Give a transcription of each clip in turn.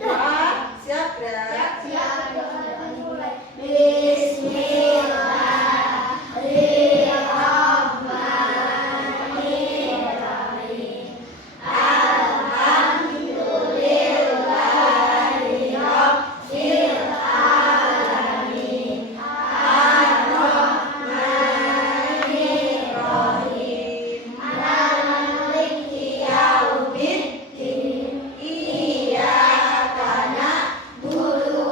Doa siap ya? Siap. Bismillahirrahmanirrahim. Alhamdulillahirabbil alamin. Ar-Rahmanirrahim. Maliki yaumiddin. Iyyaka na'budu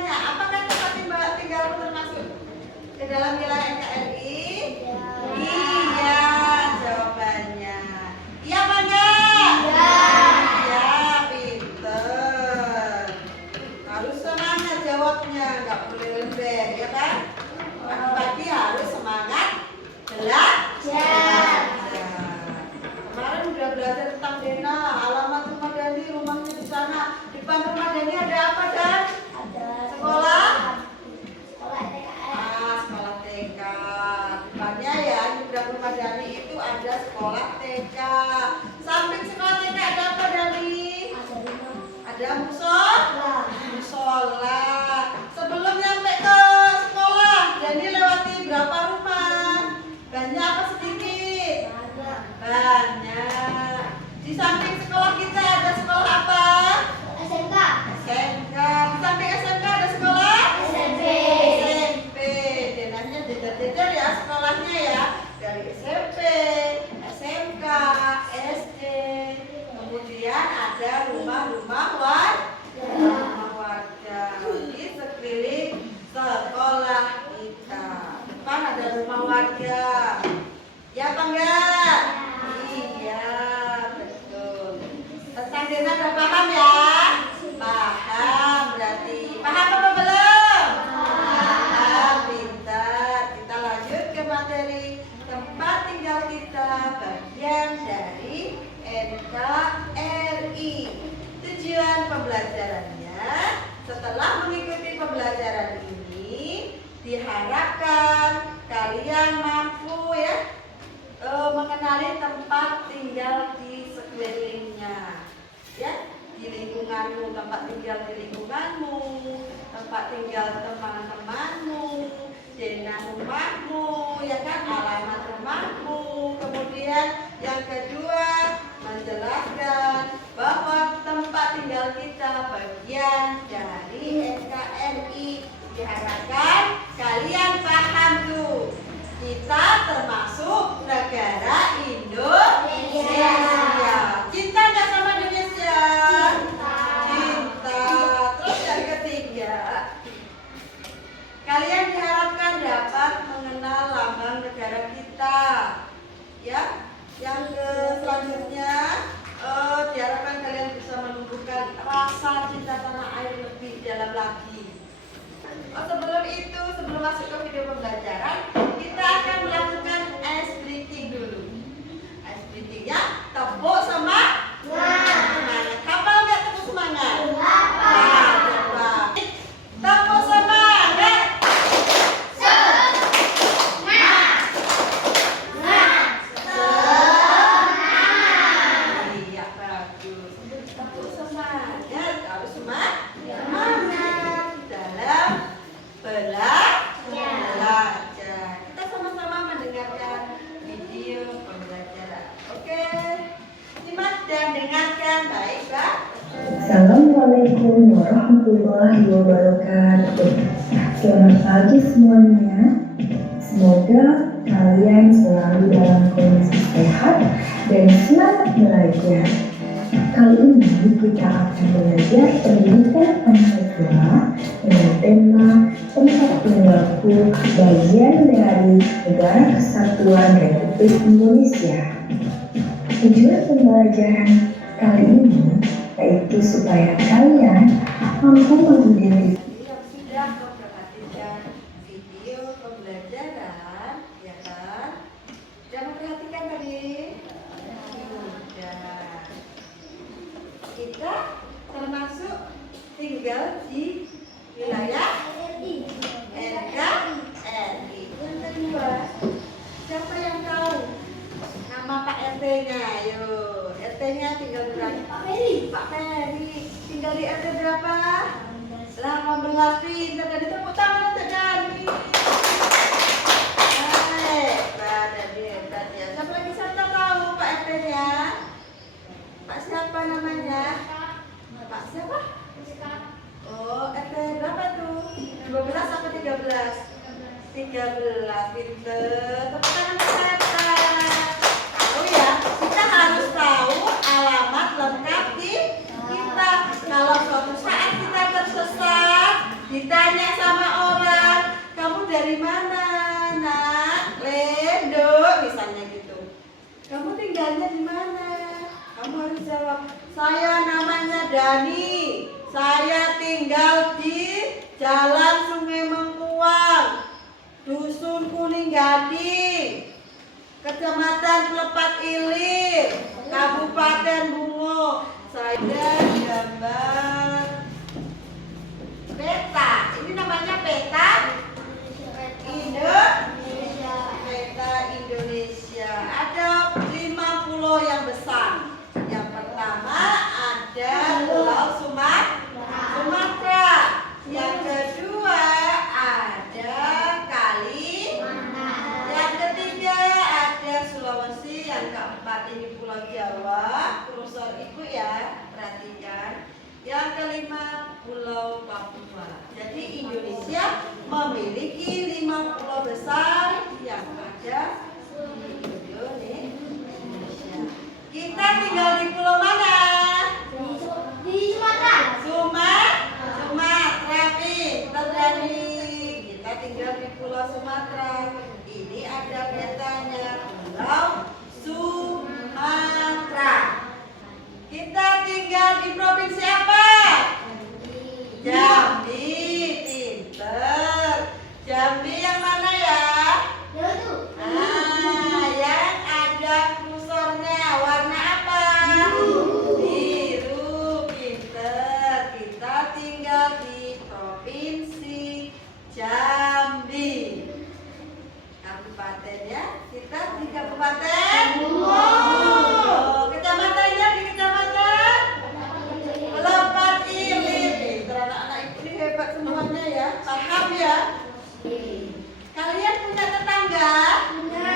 bertanya, apakah tempat tinggalmu termasuk ke dalam wilayah NKRI? Iya, jawabannya. Iya apa enggak? Iya, pinter. Harus semangat jawabnya, nggak boleh lembek, ya kan? Pagi-pagi harus semangat belajar. Kemarin udah belajar tentang Dena, alamat rumah Dani, rumahnya di sana. Depan rumah Dani ada apa, Dan? Ada Sekolah? sekolah TKN. Sekolah TK. Depannya ya, di belakang rumah Dani itu ada sekolah TK. Samping sekolah TK ada apa, Dani? Ada rumah. Ada musola. Musola. Sebelum nyampe ke sekolah, Dani lewati berapa rumah? Banyak apa sedikit? Banyak. Di samping sekolah kita ada sekolah apa? SMK. SMK. Di samping SMK ada sekolah? SMP. SMP. Denanya jejer-jejer ya sekolahnya ya. Dari SMP, SMK, SD. Kemudian ada rumah-rumah warga di sekeliling sekolah kita. Depan ada rumah warga. Ya apa enggak? Iya, betul. Tentang Dena udah paham ya? Paham berarti. Paham apa belum? Paham, pintar. Kita lanjut ke materi tempat tinggal kita, bagian dari NKRI. Tujuan pembelajarannya, setelah mengikuti pembelajaran ini, diharapkan kalian mampu ya mengenali tempat tinggal di sekelilingnya, ya, di lingkunganmu, tempat tinggal di lingkunganmu, tempat tinggal teman-temanmu, zona rumahmu, ya kan, alamat rumahmu. Kemudian yang kedua, menjelaskan bahwa tempat tinggal kita bagian dari NKRI. Diharapkan kalian paham tuh, kita termasuk negara Indonesia. Cinta nggak sama Indonesia? Cinta. Terus yang ketiga, kalian diharapkan dapat mengenal lambang negara kita. Ya, yang selanjutnya diharapkan kalian bisa menumbuhkan rasa cinta tanah air lebih dalam lagi. Sebelum itu, sebelum masuk ke video pembelajaran, kita akan melakukan ice breathing dulu. Ice breathingnya tepuk semangat. Kapal nggak tepuk semangat? Nah, coba. Tepuk semangat. Iya, bagus. Tepuk semangat. Harus semangat dalam belajar. Kita sama-sama mendengarkan video pembelajaran. Oke, simak dan dengarkan baik-baik. Assalamualaikum warahmatullahi wabarakatuh. Selamat pagi semuanya. Semoga kalian selalu dalam kondisi sehat dan semangat belajar. Kali ini kita akan belajar pendidikan Pancasila dengan tema tempat tinggalku, bagian dari Negara Kesatuan Republik Indonesia. Tujuan pembelajaran kali ini yaitu supaya kalian mampu mengidentifikasi Yang sudah memperhatikan video pembelajaran, ya kan? Sudah memperhatikan tadi? Sudah. Kita termasuk tinggal di wilayah NKRI. Yang kedua, siapa yang tahu nama Pak RT-nya? Ayo, RT-nya tinggal di mana? Pak Peri. Tinggal di RT berapa? 18. Pintar. Jadi tepuk tangan untuk Dani. Hebat, Dani hebat ya. Siapa lagi serta tahu Pak RT-nya? Pak siapa namanya? Pak siapa? Oh, RT berapa tuh? 12 apa 13? 13. Pintar. Tepuk tangan untuk Teta. Tahu ya, kita harus tahu alamat lengkap di kita. Kalau suatu saat kita tersesat, kita Dani. Saya tinggal di Jalan Sungai Mengkuang, Dusun Kuning Gading, Kecamatan Pelepat Ilir, Kabupaten Bungo. Saya gambar peta. Ini namanya peta peta Indonesia. Ada 5 pulau yang besar. Yang pertama ada Pulau Sumatera. Yang kedua ada Kalimantan. Yang ketiga ada Sulawesi. Yang keempat ini Pulau Jawa. Kursor ibu ya, perhatikan. Yang kelima Pulau Papua. Jadi Indonesia memiliki 5 pulau besar yang ada di Indonesia. Kita tinggal di pulau mana? Di Sumatera. Sumatera. Terjadi. Kita tinggal di Pulau Sumatera. Ini ada petanya Pulau Sumatera. Kita tinggal di provinsi apa? Jambi. Pinter. Jambi yang mana ya? Yang ada kursornya warna apa? Biru. Pinter. Kita tinggal di provinsi Jambi. Kabupaten ya? Kita di Kabupaten Bungo. Kecamatannya di Kecamatan Pelepat Ilir. Pinter, anak-anak ibu ini hebat semuanya ya. Paham ya? Kalian punya tetangga? Punya.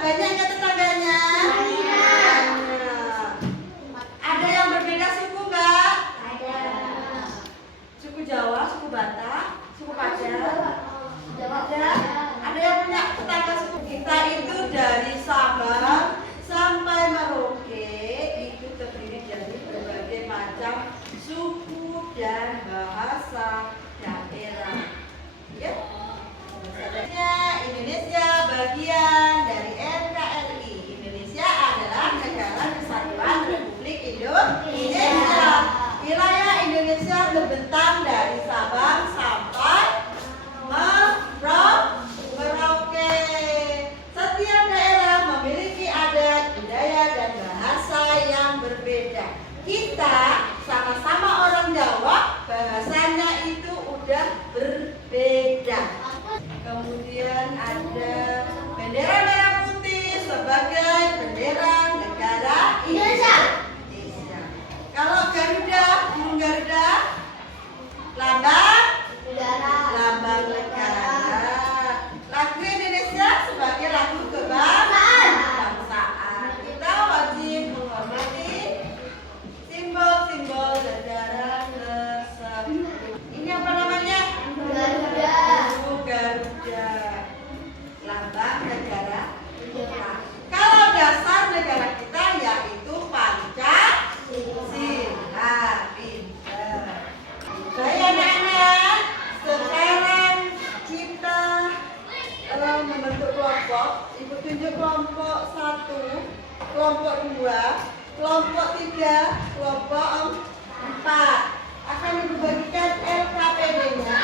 Banyak nggak tetangganya? Banyak. Ada yang berbeda suku nggak? Suku Jawa, suku Batak, suku Padang. Ada yang punya tetangga suku kita itu dari Sabang sampai Merauke itu terdiri dari berbagai macam suku dan bahasa daerah. Ya. Indonesia bagian dari NKRI. Indonesia adalah negara kesatuan Republik Indonesia. Wilayah Indonesia terbentang dari Sabang sampai Merauke. Setiap daerah memiliki adat, budaya, dan bahasa yang berbeda. Kita sama-sama orang Jawa, bahasanya itu udah berbeda. Kemudian ada bendera merah putih sebagai bendera negara Indonesia. Kalau Garuda, burung Garuda, lambang negara. Lagu Indonesia sebagai lagu kebangsaan. Kita wajib menghormati simbol-simbol negara tersebut. Ini apa namanya? Garuda. Lambang negara kita. Kalau dasar negara kita yaitu Pancasila. Pinter. Baik anak-anak, sekarang kita membentuk kelompok. Ibu tunjuk kelompok 1, kelompok 2, kelompok 3, kelompok 4. Akan ibu bagikan LKPD-nya.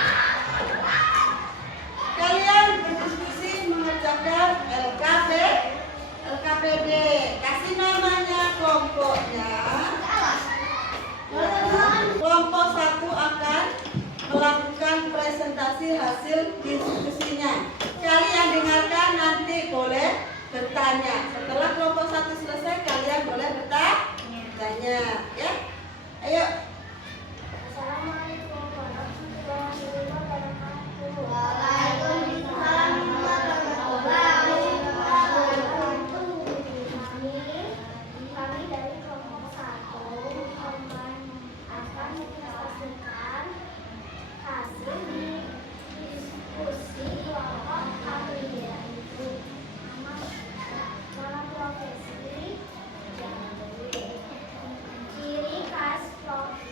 Kalian berdiskusi mengerjakan LKPD. Kasih namanya kelompoknya. Kelompok 1 akan melakukan presentasi hasil diskusinya. Kalian dengarkan, nanti boleh bertanya. Setelah kelompok 1 selesai, kalian boleh bertanya. Ya, ayo. Assalamualaikum warahmatullahi wabarakatuh. Waalaikumsalam warahmatullahi wabarakatuh. Kami dari kelompok 1 akan mempresentasikan hasil diskusi kelompok kami, yaitu nama profesi, ciri khas profesi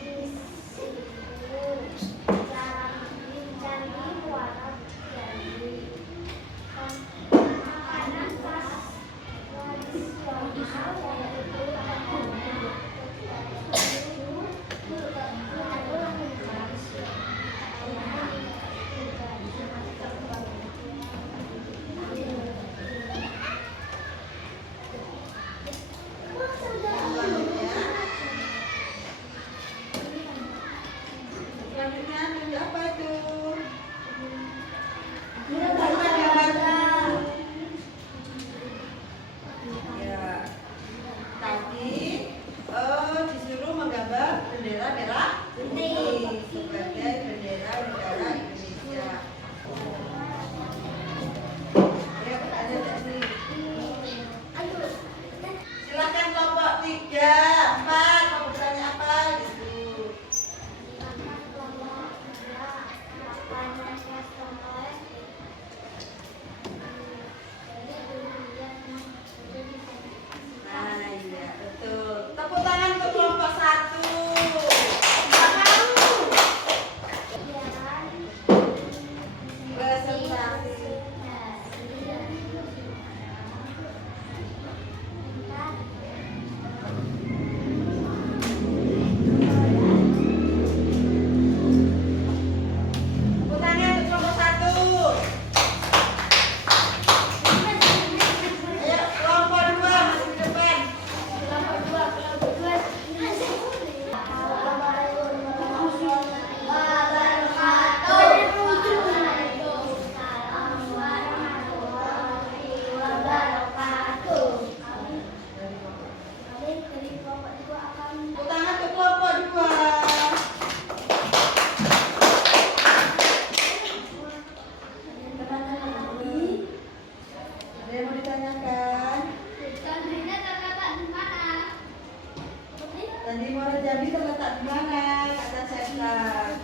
letak di mana kata setan?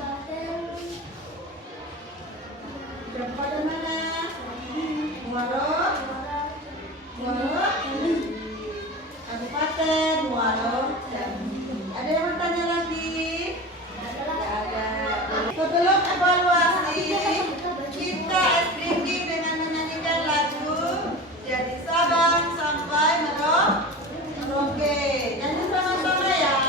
Kabupaten mana? Muaro. Kabupaten Muaro Jambi. Ada yang bertanya lagi? Tidak ada. Sebelum evaluasi, kita SBG dengan menyanyikan lagu Jadi Sabang sampai Merauke. Nyanyi sama-sama ya.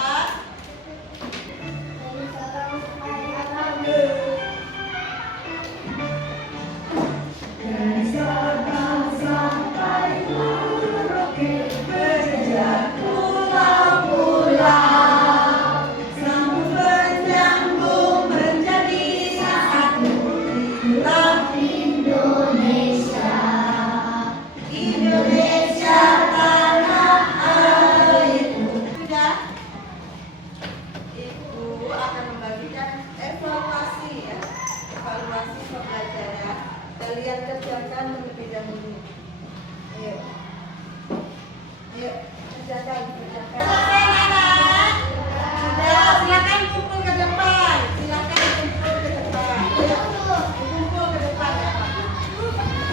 Dari Sabang sampai Merauke, berjejak pulau-pulau, sambung bernyambung menjadi satu. Itulah Indonesia, Indonesia tanah airku. Sudah, Ibu akan membagikan evaluasi ya, evaluasi pembelajaran. Kalian kerjakan terlebih dahulu. Ayo, ayo kerjakan. Selesai anak. Sudah, silakan kumpul ke depan. Silakan kumpul ke depan. Ayo, kumpul ke depan ya Pak.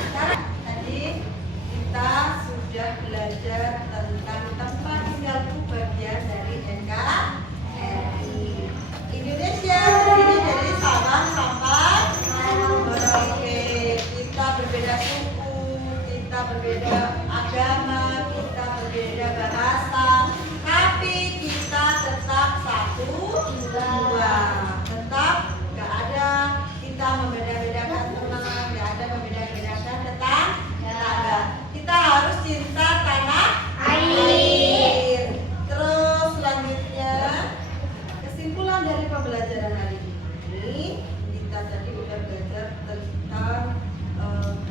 Sekarang tadi kita sudah belajar tentang tempat tinggalku bagian dari NKRI. Indonesia terdiri dari Sabang sampai Merauke. Kita berbeda suku, kita berbeda agama, kita berbeda bahasa, tapi kita tetap satu dua. Tetap nggak ada kita membeda-bedakan teman, nggak ada membeda-bedakan tetangga. Kita harus cinta tanah air. Terus selanjutnya kesimpulan dari pembelajaran hari ini, kita tadi udah belajar tentang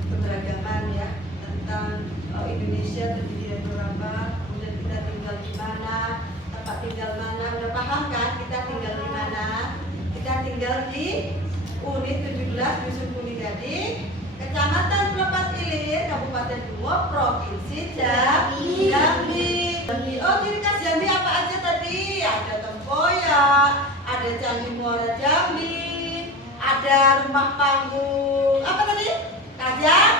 keberagaman ya, tentang Indonesia terdiri dari berapa, kemudian kita tinggal di mana, tempat tinggal mana, udah paham kan kita tinggal di mana? Kita tinggal di unit 17 Dusun Kuning Gading, Kecamatan Pelepat Ilir, Kabupaten Luwu, Provinsi Jambi. Oh, ciri khas Jambi apa aja tadi? Ada tempoyak, ada Candi Muara Jambi, ada rumah panggung apa tadi? Kajang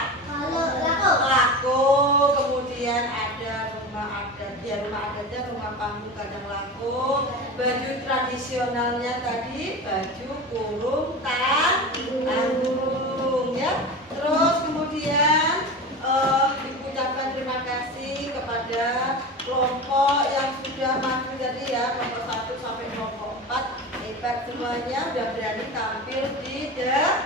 Lako, kemudian ada rumah adat, ya rumah adatnya rumah panggung Kajang Lako. Baju tradisionalnya tadi baju kurung tanggung ya. Terus kemudian diucapkan terima kasih kepada kelompok yang sudah maju tadi ya, kelompok 1 sampai kelompok 4. Hebat semuanya, udah berani tampil di depan.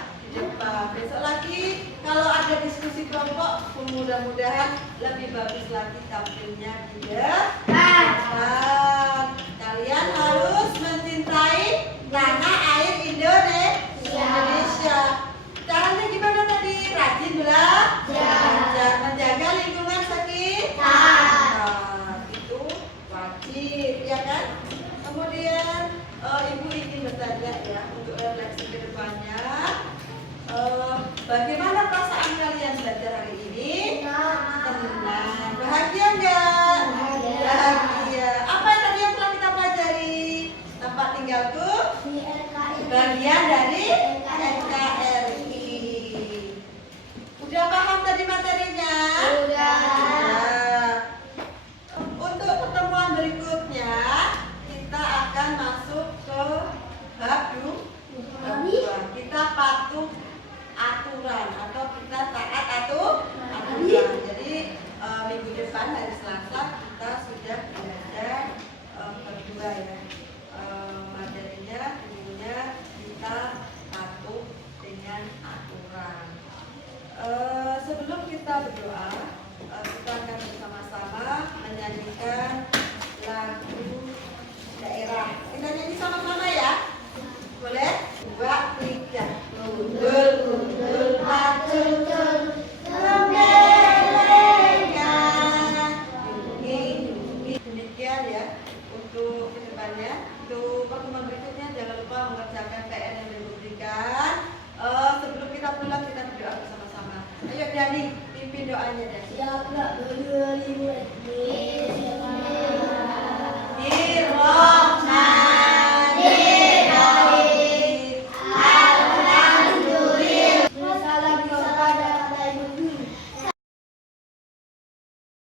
Besok lagi kalau ada diskusi kelompok, mudah-mudahan lebih bagus lagi tampilnya di depan. Kalian harus mencintai tanah air Indonesia. Caranya gimana tadi? Rajin belajar, menjaga lingkungan sekitar. Itu wajib ya kan? Kemudian Ibu ingin bertanya ya untuk refleksi ke depannya. Bagaimana perasaan kalian belajar hari ini? Tenang. Bahagia nggak? Bahagia. Apa yang tadi yang telah kita pelajari? Tempat tinggalku bagian dari NKRI. Udah paham tadi materinya? Udah. Untuk pertemuan berikutnya kita akan masuk ke bab 2. Kita patuh aturan atau kita taat aturan. Jadi minggu depan hari Selasa kita sudah belajar kedua ya. Materinya tentunya kita patuh dengan aturan. Sebelum kita berdoa, kita akan bersama-sama menyanyikan lagu daerah. Kita nyanyi sama-sama ya. Boleh? 2, 3. Gundul, gundul, pacul, demikian ya untuk kedepannya. Untuk pertemuan berikutnya jangan lupa mengerjakan PR yang diberikan. Sebelum kita pulang kita berdoa bersama-sama. Ayo Dani, pimpin doanya Dani. Ya,